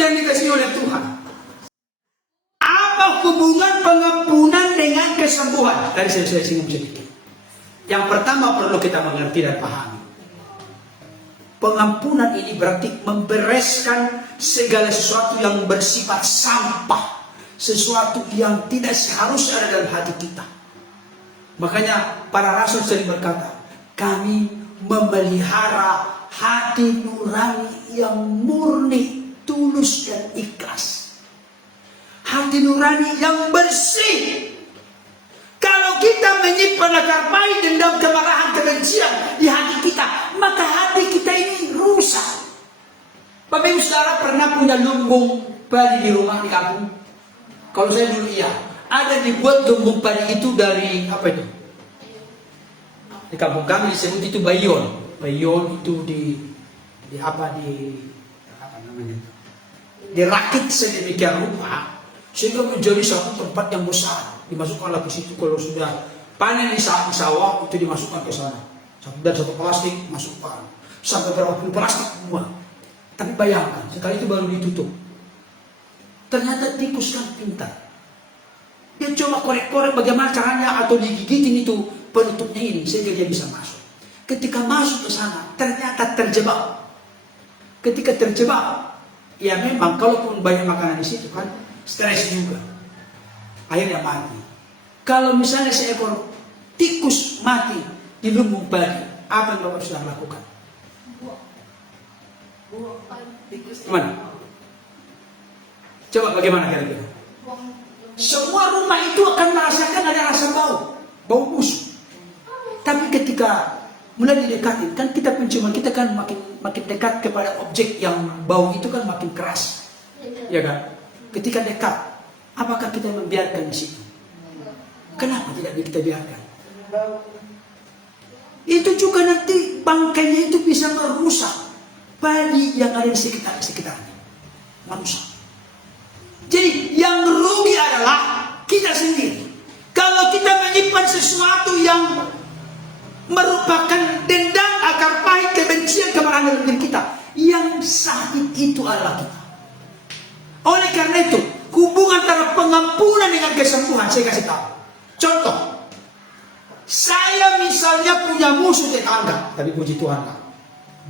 yang dikasih oleh Tuhan. Apa hubungan pengampunan dengan kesembuhan? Tadi saya singgung sedikit. Yang pertama perlu kita mengerti dan pahami. Pengampunan ini berarti membereskan segala sesuatu yang bersifat sampah. Sesuatu yang tidak seharusnya ada dalam hati kita. Makanya para rasul sering berkata, kami memelihara hati nurani yang murni, tulus dan ikhlas. Hati nurani yang bersih. Kalau kita menyimpan akar pahit, dendam, kemarahan, kebencian di hati kita, maka hati kita ini rusak. Bapak Ibu Saudara pernah punya lumbung padi di rumah di kampung? Kalau saya dulu iya. Ada dibuat lumbung padi itu dari apa itu? Di kampung kami disebut itu bayon. Bayon itu apa namanya? Dirakit sedemikian rupa sehingga menjadi satu tempat yang besar. Dimasukkanlah ke situ kalau sudah panen di sawah itu dimasukkan ke sana. Dan satu plastik masukkan. Sampai berapa puluh plastik semua. Tapi bayangkan, sekali itu baru ditutup. Ternyata tikus kan pintar. Dia coba korek-korek bagaimana caranya atau digigitin itu penutupnya ini sehingga dia bisa masuk. Ketika masuk ke sana, ternyata terjebak. Ketika terjebak, ya memang kalaupun banyak makanan di situ kan stres juga. Akhirnya mati. Kalau misalnya seekor tikus mati di lumbung padi, apa yang Bapak sudah lakukan? Gimana? Coba bagaimana kira-kira? Semua rumah itu akan merasakan ada rasa bau busuk. Tapi ketika mulai didekatin, kan kita penciuman kita kan makin dekat kepada objek yang bau itu kan makin keras, ya kan? Ketika dekat, apakah kita membiarkan di situ? Kenapa tidak kita biarkan? Itu juga nanti bangkainya itu bisa merusak padi yang ada di sekitarnya, merusak. Jadi yang rugi adalah kita sendiri. Kalau kita menyimpan sesuatu yang merupakan dendam, akar pahit, kebencian, kemarahan dalam diri kita, yang sakit itu adalah kita. Oleh karena itu, hubungan antara pengampunan dengan kesembuhan, saya kasih tahu. Contoh, saya misalnya punya musuh tetangga, tapi puji Tuhan lah.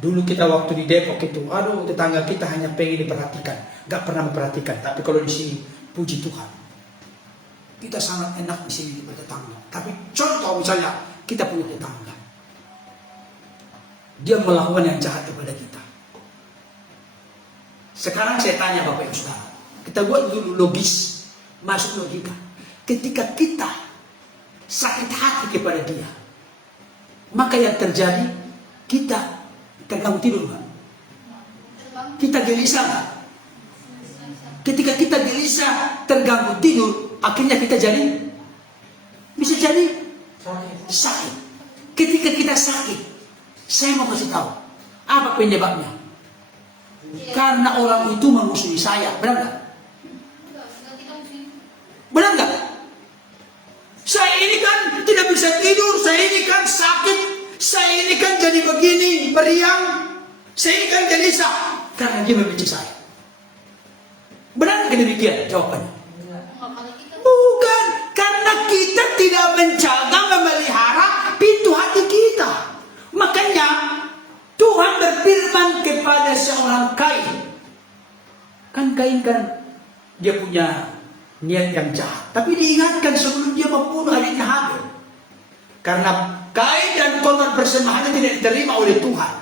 Dulu kita waktu di Depok itu, aduh tetangga kita hanya pengen diperhatikan, gak pernah memperhatikan. Tapi kalau di sini, puji Tuhan, kita sangat enak di sini bertetangga. Tapi contoh misalnya, kita punya tetangga, dia melakukan yang jahat kepada kita. Sekarang saya tanya Bapak Ibu Saudara, kita buat dulu logis, masuk logika. Ketika kita sakit hati kepada dia, maka yang terjadi kita terganggu tidur kan? Kita gelisah kan? Ketika kita gelisah, terganggu tidur, akhirnya kita bisa jadi sakit. Ketika kita sakit, saya mau kasih tahu apa penyebabnya. Karena orang itu memusuhi saya, benar nggak? Benar nggak? Saya ini kan tidak bisa tidur, saya ini kan sakit, saya ini kan jadi begini, meriang, saya ini kan gelisah karena dia membenci saya. Benar nggak demikian jawabannya? Bukan, karena kita tidak menjaga, memelihara pintu hati kita. Makanya Tuhan berfirman kepada seorang Kain. Kan Kain kan dia punya niat yang jahat, tapi diingatkan sebelum dia membunuh adiknya Habil. Karena Kain dan korban persembahannya tidak diterima oleh Tuhan,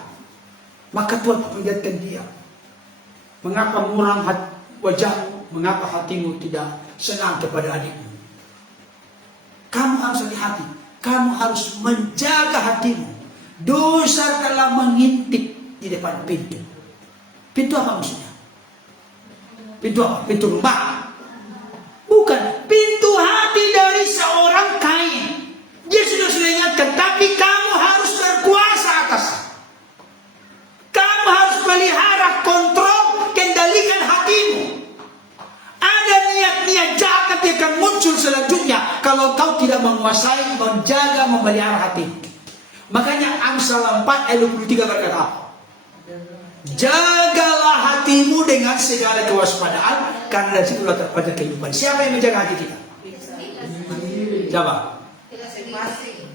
maka Tuhan mengingatkan dia, mengapa muram wajahmu, mengapa hatimu tidak senang kepada adikmu. Kamu harus hati-hati, kamu harus menjaga hatimu. Dosa telah mengintip di depan pintu. Pintu apa maksudnya? Pintu apa? Pintu rumah? Bukan, pintu hati dari seorang Kain. Dia sudah ingatkan, tapi kamu harus berkuasa atas. Kamu harus pelihara, kontrol, kendalikan hatimu. Ada niat-niat jahat yang akan muncul selanjutnya kalau kau tidak menguasai, menjaga, memelihara hati. Makanya Amsal 4 ayat 23 berkata, jagalah Jagalah hatimu dengan segala kewaspadaan, karena dari situlah terpancar kehidupan. Siapa yang menjaga hati kita? Siapa?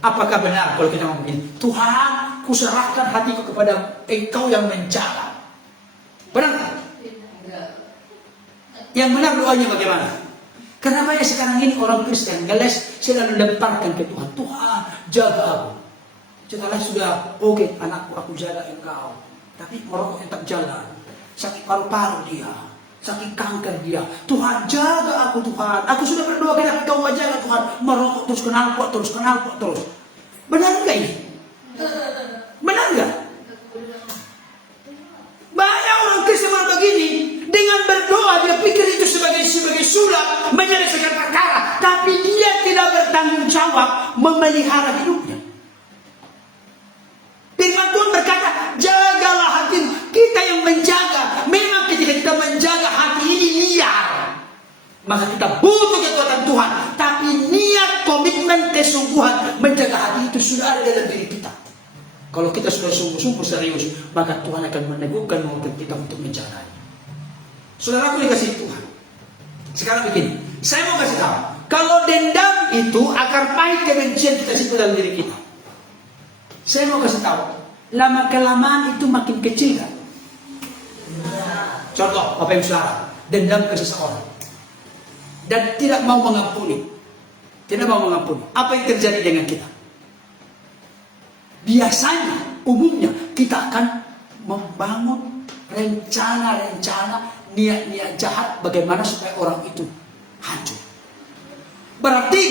Apakah benar kalau kita ngomong begini, Tuhan, kuserahkan hatiku kepada Engkau yang menjaga? Benar? Yang benar doanya bagaimana? Karena banyak sekarang ini orang Kristen ngeles selalu lemparkan ke Tuhan. Tuhan, jaga aku. Setelah sudah, oke, anakku aku jaga Engkau. Tapi merokok tetap jalan. Sakit paru-paru dia. Sakit kanker dia. Tuhan, jaga aku Tuhan. Aku sudah berdoa kepada Engkau jaga Tuhan. Merokok terus, knalpot terus. Benar enggak ini? Benar enggak? Banyak orang Kristen begini. Dengan berdoa dia pikir itu sebagai sulap menyelesaikan perkara, tapi dia tidak bertanggung jawab memelihara hidupnya. Firman Tuhan berkata, jagalah hati. Kita yang menjaga. Memang ketika kita menjaga hati ini liar, maka kita butuh kekuatan Tuhan. Tapi niat, komitmen, kesungguhan menjaga hati itu sudah ada dalam diri kita. Kalau kita sudah sungguh-sungguh serius, maka Tuhan akan meneguhkan motif kita untuk menjaganya. Saudaraku dikasih Tuhan. Sekarang begini, saya mau kasih tahu, kalau dendam itu akar pahit kebencian kita situ dalam diri kita. Saya mau kasih tahu, lama kelamaan itu makin kecil kan? Contoh, Bapak Ibu Saudara, dendam ke seseorang dan tidak mau mengampuni. Tidak mau mengampuni. Apa yang terjadi dengan kita? Biasanya, umumnya kita akan membangun rencana-rencana, niat-niat jahat bagaimana supaya orang itu hancur. Berarti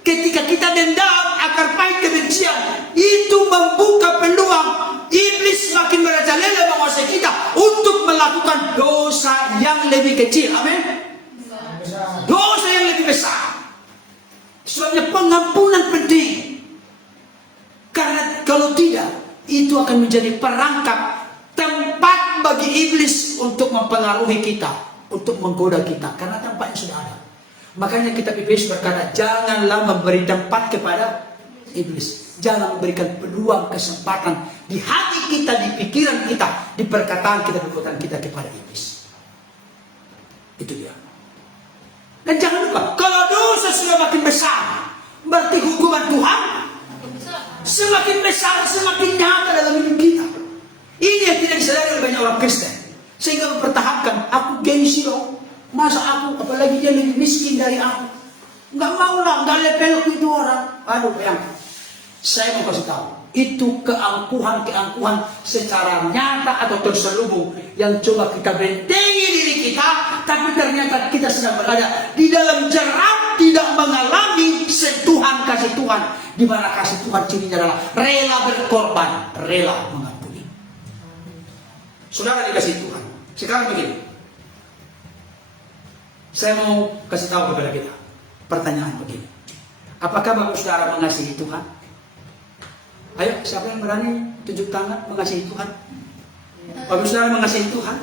ketika kita dendam, akar pahit kebencian, itu membuka peluang iblis makin merajalela menguasai kita untuk melakukan dosa yang lebih kecil. Amin. Dosa yang lebih besar. Sebabnya pengampunan penting. Karena kalau tidak, itu akan menjadi perangkap tempat bagi iblis untuk mempengaruhi kita, untuk menggoda kita, karena tempatnya sudah ada. Makanya kitab Efesus berkata, janganlah memberi tempat kepada iblis. Jangan memberikan peluang, kesempatan di hati kita, di pikiran kita, di perkataan kita, perbuatan kita kepada iblis. Itu dia. Dan jangan lupa, kalau dosa sudah makin besar, berarti hukuman Tuhan semakin besar, semakin nyata dalam hidup kita. Ini yang tidak disadari oleh banyak orang Kristen, sehingga mempertahankan, aku gengsi loh, masa aku, apalagi dia lebih miskin dari aku, nggak mau lah, nggak level itu orang. Aduh, bayang. Saya mau kasih tahu, itu keangkuhan secara nyata atau terselubung yang coba kita bentengi diri kita, tapi ternyata kita sedang berada di dalam jerat, tidak mengalami sentuhan kasih Tuhan, di mana kasih Tuhan cirinya adalah rela berkorban, rela mengampuni. Saudara dikasih Tuhan. Sekarang begini, saya mau kasih tahu kepada kita pertanyaan begini, apakah Bapak Saudara mengasihi Tuhan? Ayo, siapa yang berani tunjuk tangan mengasihi Tuhan? Bapak Saudara mengasihi Tuhan?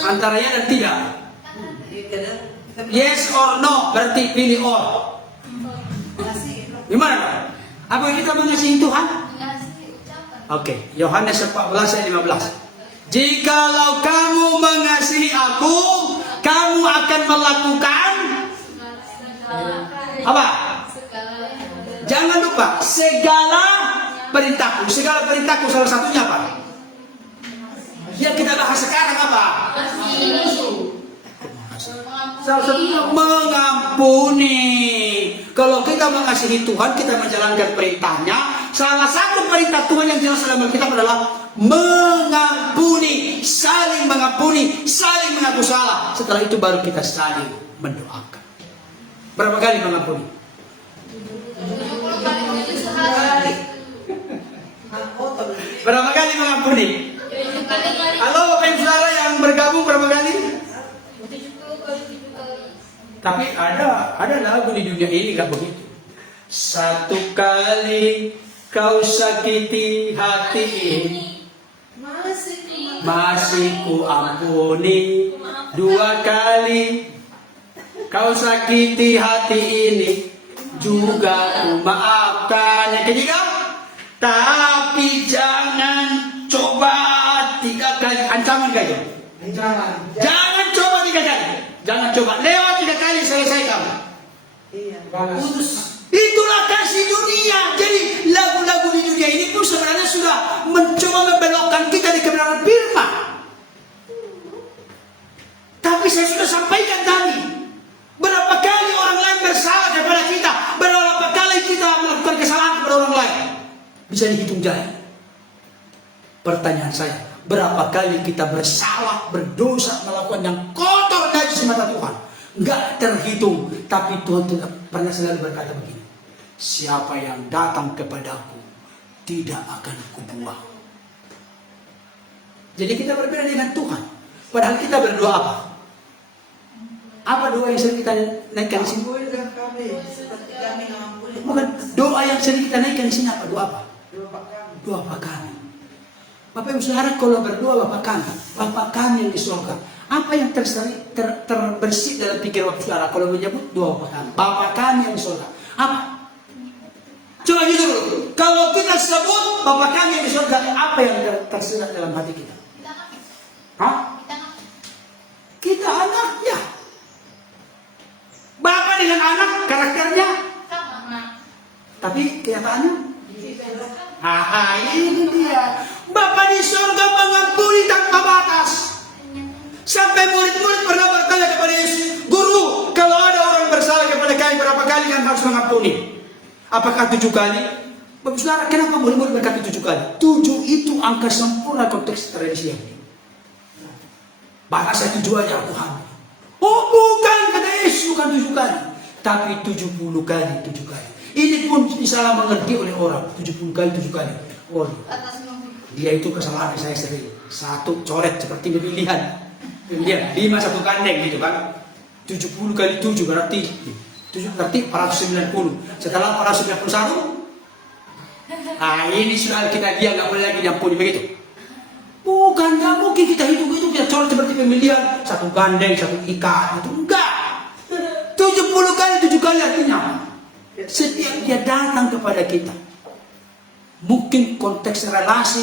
Antaranya dan tidak. Yes or no, berarti pilih or. Gimana? Apa kita mengasihi Tuhan? Oke, Yohanes 14 ayat 15. Jikalau kamu mengasihi aku, kamu akan melakukan apa? Jangan lupa segala perintahku. Segala perintahku salah satunya apa? Yang kita bahas sekarang apa? Salah satunya mengampuni. Kalau kita mengasihi Tuhan, kita menjalankan perintahnya. Salah satu perintah Tuhan yang jelas dalam Alkitab adalah mengampuni, saling mengaku salah. Setelah itu baru kita saling mendoakan. Berapa kali mengampuni? Berapa kali mengampuni? Halo Bapak Ibu Saudara yang bergabung berapa kali? Tapi ada lagu di dunia ini nggak begitu. Satu kali kau sakiti hati ini, masih ku ampuni. Dua kali kau sakiti hati ini, juga ku maafkan. Yang ketiga, tapi jangan coba Itulah kasih dunia. Jadi lagu-lagu di dunia ini pun sebenarnya sudah mencoba membelokkan kita di kebenaran firman. Tapi saya sudah sampaikan tadi, berapa kali orang lain bersalah kepada kita, berapa kali kita melakukan kesalahan kepada orang lain, bisa dihitung jari. Pertanyaan saya, berapa kali kita bersalah, berdosa, melakukan yang kotor najis di mata Tuhan? Enggak terhitung. Tapi Tuhan tidak pernah selalu berkata begini, siapa yang datang kepadaku tidak akan kubuang. Jadi kita berbeda dengan Tuhan. Padahal kita berdoa apa? Apa doa yang sering kita naikkan di sini? Bukan, doa yang sering kita naikkan di sini apa? Doa apa? Doa Bapa kami. Bapak Ibu Saudara, kalau berdoa Bapa kami, Bapa kami yang di surga, apa yang terbersih dalam pikiran Bapak Saudara kalau menyebut doa Bapa kami? Bapa kami yang di surga. Apa? Coba gitu dulu. Kalau kita sebut Bapa kami yang di surga, apa yang tersirat dalam hati kita? Hah? Kita anaknya. Bapak dengan anak karakternya sama. Tapi kenyataannya? Ini dia. Bapak di surga mengampuni tanpa batas. Sampai murid-murid pernah bertanya kepada Yesus, Guru, kalau ada orang bersalah kepada kami, berapa kali kan harus mengampuni? Apakah 7 kali? Bapak Saudara, kenapa murid-murid berkata 7 kali? 7 itu angka sempurna konteks tradisi yang ini. Bahasa tujuannya Tuhan. Oh bukan, kata Yesus, bukan 7 kali. Tapi 70 kali 7 kali. Ini pun disalah mengerti oleh orang. 70 kali 7 kali. Oh, dia itu kesalahan saya sering. 1 coret seperti pemilihan. 5 1 gandeng gitu kan. 70 kali 7 berarti 7 berarti 490. Setelah 491, ini sudah kita dia nggak boleh lagi diampuni begitu. Bukan, nggak mungkin kita hitung itu kita coret seperti pemilihan 1 gandeng 1 ikat itu enggak. 70 kali 7 kali artinya setiap dia datang kepada kita. Mungkin konteks relasi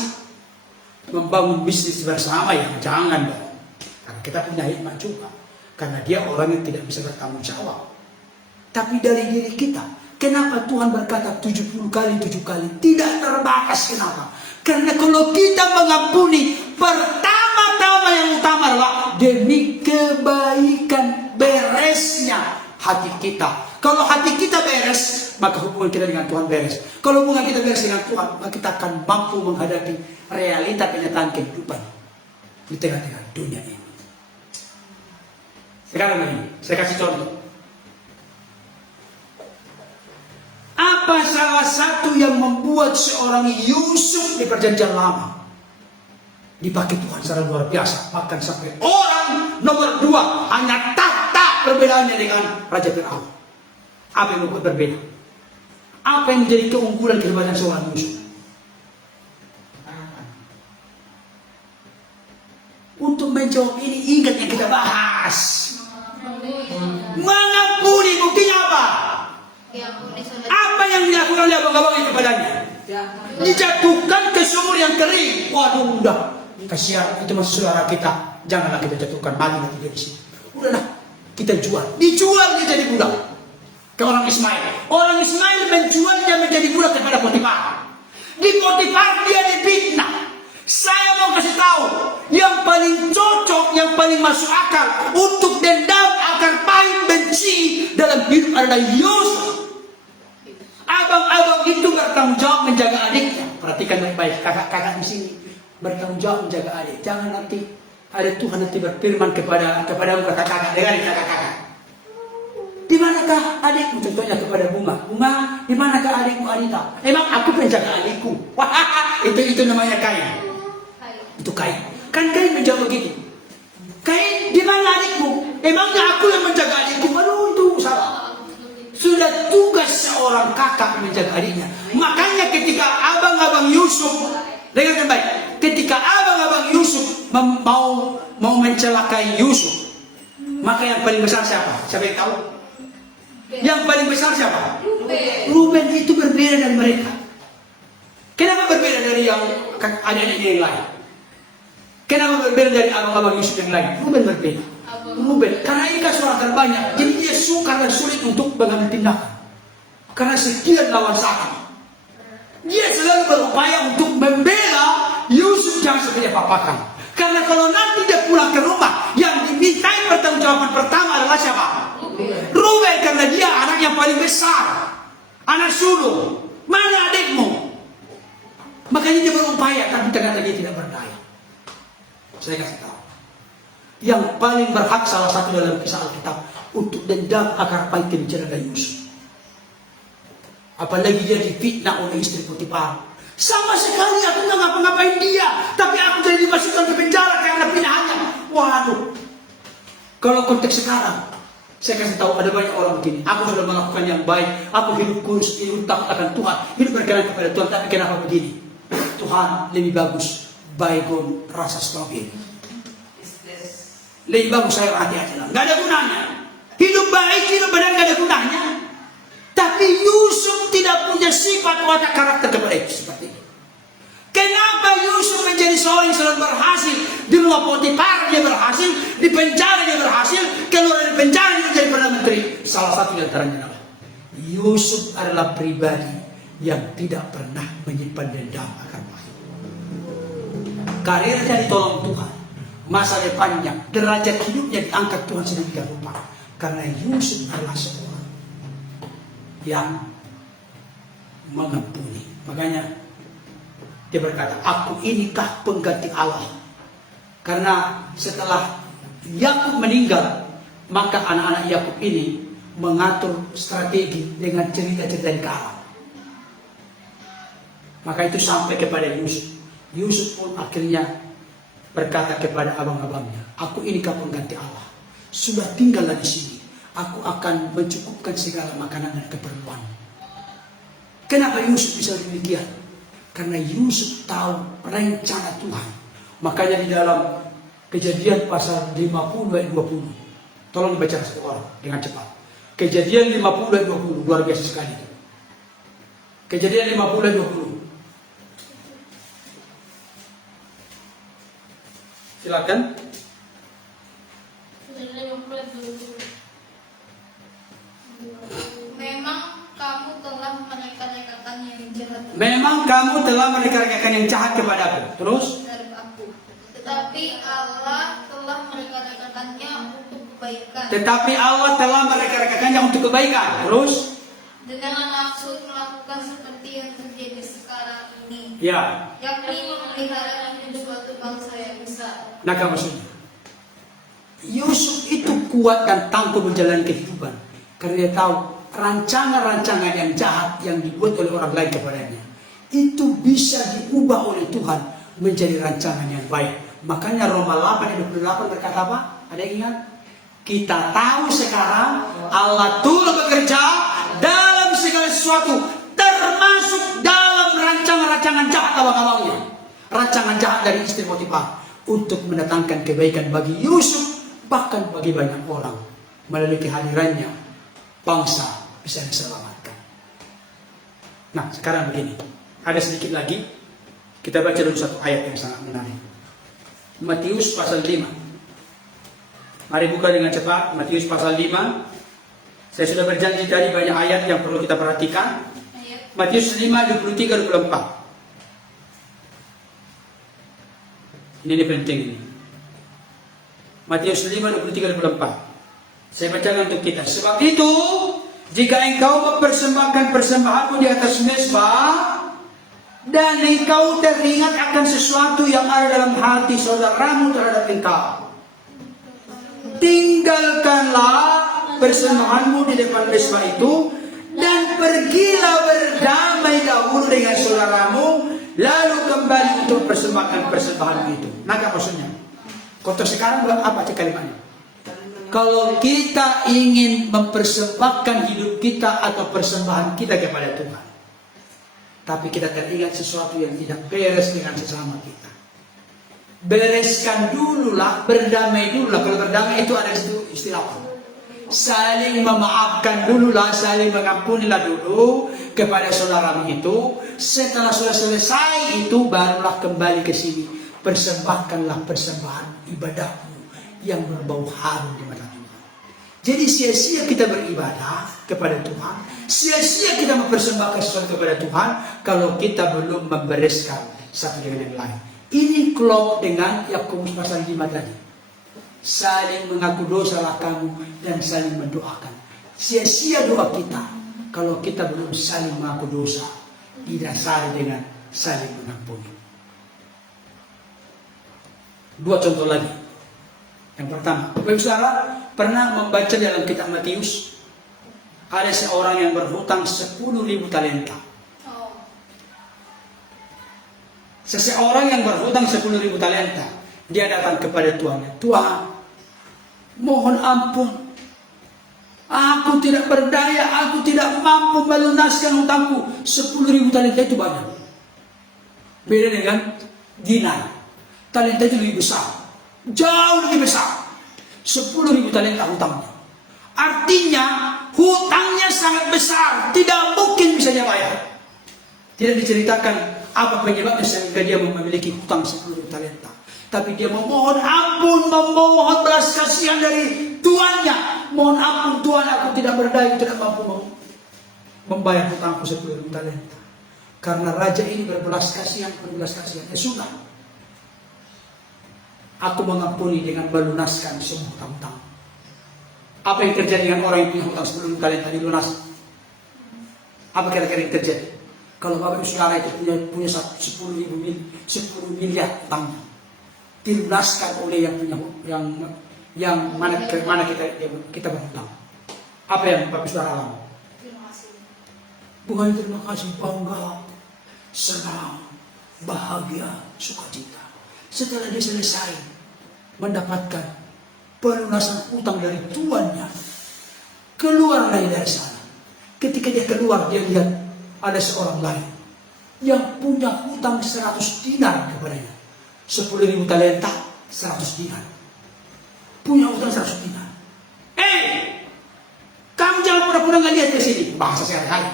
membangun bisnis bersama ya jangan dong. Karena kita punya hikmat juga. Karena dia orang yang tidak bisa bertanggung jawab. Tapi dari diri kita, kenapa Tuhan berkata 70 kali 7 kali? Tidak terbatas, kenapa? Karena kalau kita mengampuni, pertama-tama yang utama adalah demi kebaikan beresnya hati kita. Kalau hati kita beres, maka hubungan kita dengan Tuhan beres. Kalau hubungan kita beres dengan Tuhan, maka kita akan mampu menghadapi realita kenyataan kehidupan di tengah-tengah dunia ini. Sekarang ini, saya kasih contoh. Apa salah satu yang membuat seorang Yusuf di perjanjian lama dipakai Tuhan secara luar biasa, bahkan sampai orang nomor 2 hanya tahta perbedaannya dengan Raja Firaun? Apa yang membuat berbeda? Apa yang menjadi keunggulan kehebatan seorang Yusuf? Untuk menjawab ini, ingat yang kita bahas. Mengampuni, buktinya apa? Apa yang dilakukan oleh abang-abang itu kepadanya? Dijatuhkan ke sumur yang kering. Waduh, udah. Kasihan, itu masih saudara kita. Janganlah kita jatuhkan, mati nanti dia di sini. Udahlah, kita jual. Dijual dia jadi budak. Ke orang Ismail. Orang Ismail menjual dia menjadi budak kepada Potifar. Di Potifar dia difitnah. Saya mau kasih tahu, yang paling cocok, yang paling masuk akal untuk dendam akar pahit benci dalam hidup adalah Yusuf. Abang-abang itu bertanggung jawab menjaga adiknya. Perhatikan baik-baik, kakak-kakak di sini bertanggung jawab menjaga adik. Jangan nanti ada Tuhan nanti berfirman kepadamu kakak-kakak, dengar kakak-kakak. Di manakah adikmu? Contohnya kepada Bunga. Bunga, di manakah adikmu Anita? Emang aku penjaga adikku. Itu namanya Kain. Itu Kain. Kan Kain menjawab begitu. Kain, di mana adikmu? Emangnya aku yang menjaga adikku? Aduh, itu salah. Sudah tugas seorang kakak menjaga adiknya. Makanya ketika abang-abang Yusuf, dengarkan baik, ketika abang-abang Yusuf mau mencelakai Yusuf, maka yang paling besar siapa? Siapa yang tahu? Yang paling besar siapa? Ruben itu berbeda dari mereka. Kenapa berbeda dari yang adik-adik yang lain? Kenapa berbeda dari abang-abang Yusuf yang lain? Ruben berbeda. Ruben, karena ini kan seorang terbanyak, jadi dia sukar dan sulit untuk mengambil tindakan. Karena sekian lawan satu. Dia selalu berupaya untuk membela Yusuf jangan sampai dia papakan. Karena kalau nanti dia pulang ke rumah, yang dimintai pertanggungjawaban pertama adalah siapa? Ruben, karena dia anak yang paling besar, anak sulung. Mana adikmu? Makanya dia berupaya, tapi ternyata dia tidak berdaya. Saya kasih tahu, yang paling berhak salah satu dalam kisah Alkitab untuk dendam akar pahit kebicaraan dari Yusuf. Apalagi dia difitnah oleh istri Potifar. Sama sekali aku nggak ngapa-ngapain dia, tapi aku jadi dimasukkan ke penjara karena pilihannya. Waduh. Kalau konteks sekarang, saya kasih tahu ada banyak orang begini. Aku sudah melakukan yang baik, aku hidup kudus, hidup takut akan Tuhan, hidup berkenan kepada Tuhan. Tapi kenapa begini? Tuhan lebih bagus baygon rasa strawberry. Lebih bagus saya hati-hati lah. Nggak ada gunanya. Hidup baik, hidup benar nggak ada gunanya. Tapi Yusuf tidak punya sifat watak karakter kepada itu seperti itu. Kenapa Yusuf menjadi seorang yang selalu berhasil? Di rumah Potifar dia berhasil, di penjara dia berhasil, keluar dari penjara dia menjadi perdana menteri. Salah satu di antaranya adalah Yusuf adalah pribadi yang tidak pernah menyimpan dendam akan pahit. Karirnya ditolong Tuhan, masa depannya, derajat hidupnya diangkat Tuhan sedemikian rupa. Karena Yusuf adalah seorang yang mengampuni. Makanya dia berkata, aku inikah pengganti Allah. Karena setelah Yakub meninggal, maka anak-anak Yakub ini mengatur strategi dengan cerita-cerita di Karam. Maka itu sampai kepada Yusuf. Yusuf pun akhirnya berkata kepada abang-abangnya, aku inikah pengganti Allah. Sudah tinggallah di sini. Aku akan mencukupkan segala makanan dan keperluan. Kenapa Yusuf bisa demikian? Karena Yusuf tahu rencana Tuhan. Makanya di dalam Kejadian pasal 50 ayat 20. Tolong dibaca satu orang dengan cepat. Kejadian 50 ayat 20. Luar biasa sekali itu. Kejadian 50 ayat 20. Silakan. Memang kamu telah mereka-rekakan yang jahat kepadaku. Terus? Tetapi Allah telah mereka-rekakannya untuk kebaikan. Tetapi Allah telah mereka-rekakannya untuk kebaikan. Terus? Dengan maksud melakukan seperti yang terjadi sekarang ini. Ya. Yakni memelihara hidup suatu bangsa yang besar. Nah, maksudnya Yusuf itu kuat dan tangguh menjalani kehidupan karena dia tahu rancangan-rancangan yang jahat yang dibuat oleh orang lain kepadanya itu bisa diubah oleh Tuhan menjadi rancangan yang baik. Makanya Roma 8 ayat 28 berkata apa? Ada yang ingat? Kita tahu sekarang Allah turut bekerja dalam segala sesuatu, termasuk dalam rancangan-rancangan jahat abang-abangnya. Rancangan jahat dari istri Potifar untuk mendatangkan kebaikan bagi Yusuf, bahkan bagi banyak orang. Melalui kehadirannya bangsa bisa diselamatkan. Nah, sekarang begini, ada sedikit lagi. Kita baca dulu satu ayat yang sangat menarik. Matius pasal 5. Mari buka dengan cepat Matius pasal 5. Saya sudah berjanji tadi banyak ayat yang perlu kita perhatikan. Matius 5 23 24. Ini penting ini. Matius 5 23 24. Saya bacakan untuk kita. Sebab itu, jika engkau mempersembahkan persembahanmu di atas mezbah dan engkau teringat akan sesuatu yang ada dalam hati saudaramu terhadap engkau, tinggalkanlah persembahanmu di depan mezbah itu dan pergilah berdamai dahulu dengan saudaramu, lalu kembali untuk persembahkan persembahan itu. Nah, maksudnya konteks sekarang apa sih kalimatnya? Kalau kita ingin mempersembahkan hidup kita atau persembahan kita kepada Tuhan, tapi kita teringat sesuatu yang tidak beres dengan sesama kita, bereskan dululah, berdamai dululah. Kalau berdamai itu ada istilah apa? Saling memaafkan dululah, saling mengampunilah dulu kepada saudaramu itu. Setelah sudah selesai itu, barulah kembali ke sini. Persembahkanlah persembahan ibadahmu yang berbau harum di mata Tuhan. Jadi sia-sia kita beribadah kepada Tuhan, sia-sia kita mempersembahkan sesuatu kepada Tuhan kalau kita belum membereskan satu dengan yang lain. Ini klop dengan Yakobus pasal 5 tadi. Saling mengaku dosalah kamu dan saling mendoakan. Sia-sia doa kita kalau kita belum saling mengaku dosa, didasari dengan saling mengampuni. Dua contoh lagi. Yang pertama, Bapak Saudara pernah membaca dalam kitab Matius, ada seorang yang berhutang 10.000 talenta. Oh. Seseorang yang berhutang 10.000 talenta, dia datang kepada Tuhan. Tuhan, mohon ampun. Aku tidak berdaya, aku tidak mampu melunaskan hutangku. 10.000 talenta itu banyak. Beda dengan dinar. Talenta itu lebih besar. Jauh lebih besar. 10.000 talenta hutangnya. Artinya hutangnya sangat besar, tidak mungkin bisa dia bayar. Tidak diceritakan apa penyebabnya sehingga dia memiliki hutang 10.000 talenta. Tapi dia memohon ampun, memohon belas kasihan dari tuannya. Mohon ampun Tuhan, aku tidak berdaya, tidak mampu membayar hutangku 10.000 talenta. Karena raja ini berbelas kasihan. Ya sudah, aku mengampuni dengan melunaskan semua hutang-hutang. Apa yang terjadi dengan orang yang punya hutang 10.000 talenta dilunas? Apa kira-kira yang terjadi? Kalau Bapak Ibu Saudara itu punya 10 miliar hutangnya, dilunaskan oleh yang punya yang mana kita berhutang. Apa yang Bapak Ibu Saudara alami? Terima kasih. Bukan terima kasih, bangga, senang, bahagia, sukacita. Setelah dia selesai mendapatkan pelunasan utang dari tuannya, keluar dari sana. Ketika dia keluar, dia lihat ada seorang lain yang punya hutang 100 dinar kepadanya. 10.000 talenta, 100 dinar. Punya hutang 100 dinar. Kamu jangan pura-pura nggak lihat ke sini. Bahasa sehari-hari.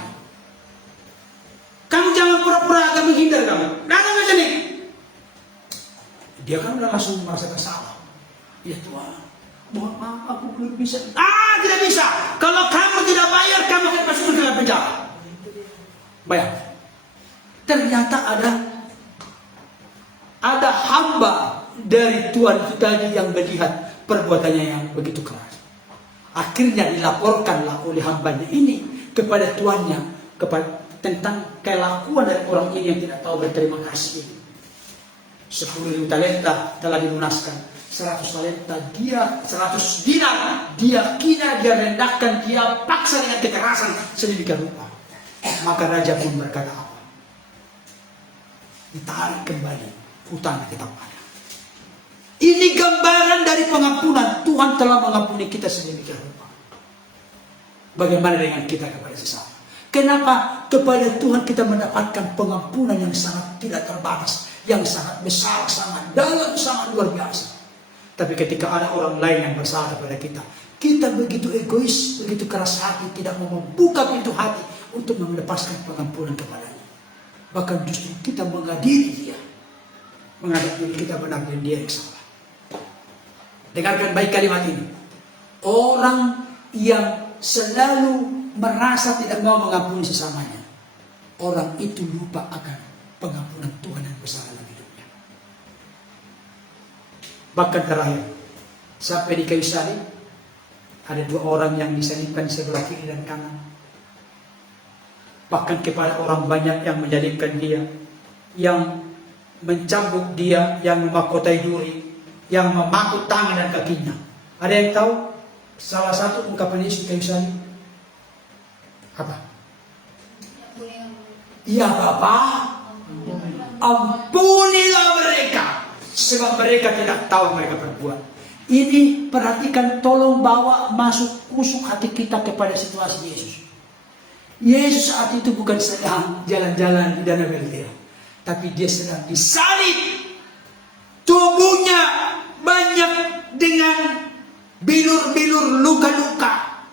Kamu jangan pura-pura agak menghindar kamu. Datang ke sini. Dia kan udah langsung merasa bersalah. Ya Tuhan, mohon maaf aku belum bisa. Tidak bisa. Kalau kamu tidak bayar, kamu akan masuk ke dalam penjara. Bayar. Ternyata ada hamba dari Tuhan itu tadi yang melihat perbuatannya yang begitu keras. Akhirnya dilaporkanlah oleh hambanya ini kepada tuannya tentang kelakuan dari orang ini yang tidak tahu berterima kasih. 10.000 talenta telah dilunaskan, 100 talenta dia, 100 dinar dia kina, dia rendahkan, dia paksa dengan kekerasan sedemikian rupa. Maka raja pun berkata apa? Ditarik kembali hutang kita pada. Ini gambaran dari pengampunan. Tuhan telah mengampuni kita sedemikian rupa. Bagaimana dengan kita kepada sesama? Kenapa kepada Tuhan kita mendapatkan pengampunan yang sangat tidak terbatas, yang sangat besar, sangat dalam, sangat luar biasa. Tapi ketika ada orang lain yang bersalah kepada kita, kita begitu egois, begitu keras hati, tidak mau membuka pintu hati untuk melepaskan pengampunan kepadanya. Bahkan justru kita mengadili dia, menghadapi kita benar-benar dia yang salah. Dengarkan baik kalimat ini. Orang yang selalu merasa tidak mau mengampuni sesamanya, orang itu lupa akan pengampunan Tuhan yang besar dalam hidupnya. Bahkan terakhir, sampai di kayu salib, ada 2 orang yang disalibkan di sebelah kiri dan kanan. Bahkan kepada orang banyak yang menyalibkan dia, yang mencambuk dia, yang memahkotai duri, yang memakut tangan dan kakinya. Ada yang tahu salah satu ungkapan Yesus di kayu salib? Apa? Ya Bapa, ampunilah mereka, sebab mereka tidak tahu mereka berbuat. Ini perhatikan, tolong bawa masuk kusuk hati kita kepada situasi Yesus. Yesus saat itu bukan sedang jalan-jalan di Danau Galilea, tapi dia sedang disalib. Tubuhnya banyak dengan bilur-bilur luka-luka.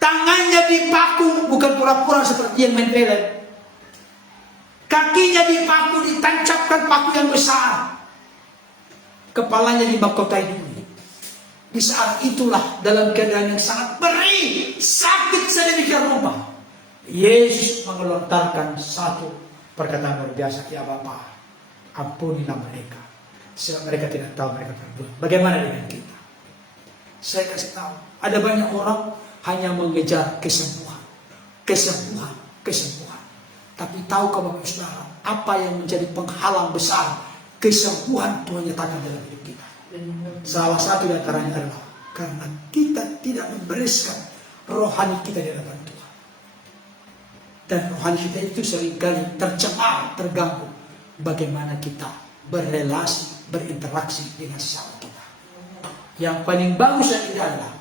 Tangannya dipaku, bukan pura-pura seperti yang main film. Kakinya dipaku, ditancapkan paku yang besar. Kepalanya dimahkotai duri. Di saat itulah dalam keadaan yang sangat perih, sakit sedemikian rupa, Yesus mengelontarkan satu perkataan luar biasa, ya Bapa, ampunilah mereka, sebab mereka tidak tahu mereka berbuat. Bagaimana dengan kita? Saya kasih tahu, ada banyak orang hanya mengejar kesembuhan, kesembuhan, kesembuhan. Tapi tahukah Bapak Saudara, apa yang menjadi penghalang besar kesembuhan Tuhan nyatakan dalam hidup kita? Salah satu di antaranya adalah karena kita tidak membereskan rohani kita di hadapan Tuhan. Dan rohani kita itu seringkali tercemar, terganggu. Bagaimana kita berrelasi, berinteraksi dengan sesama kita. Yang paling bagus dan indah adalah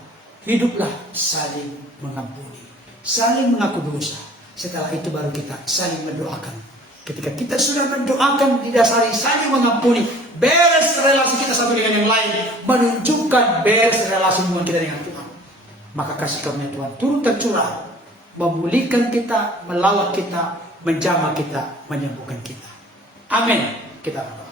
hiduplah saling mengampuni, saling mengaku dosa. Setelah itu baru kita saling mendoakan. Ketika kita sudah mendoakan, didasari saling mengampuni, beres relasi kita satu dengan yang lain, menunjukkan beres relasi hubungan kita dengan Tuhan, maka kasih karunia Tuhan turun tercurah, memulihkan kita, melawat kita, menjamah kita, menyembuhkan kita. Amin. Kita berdoa.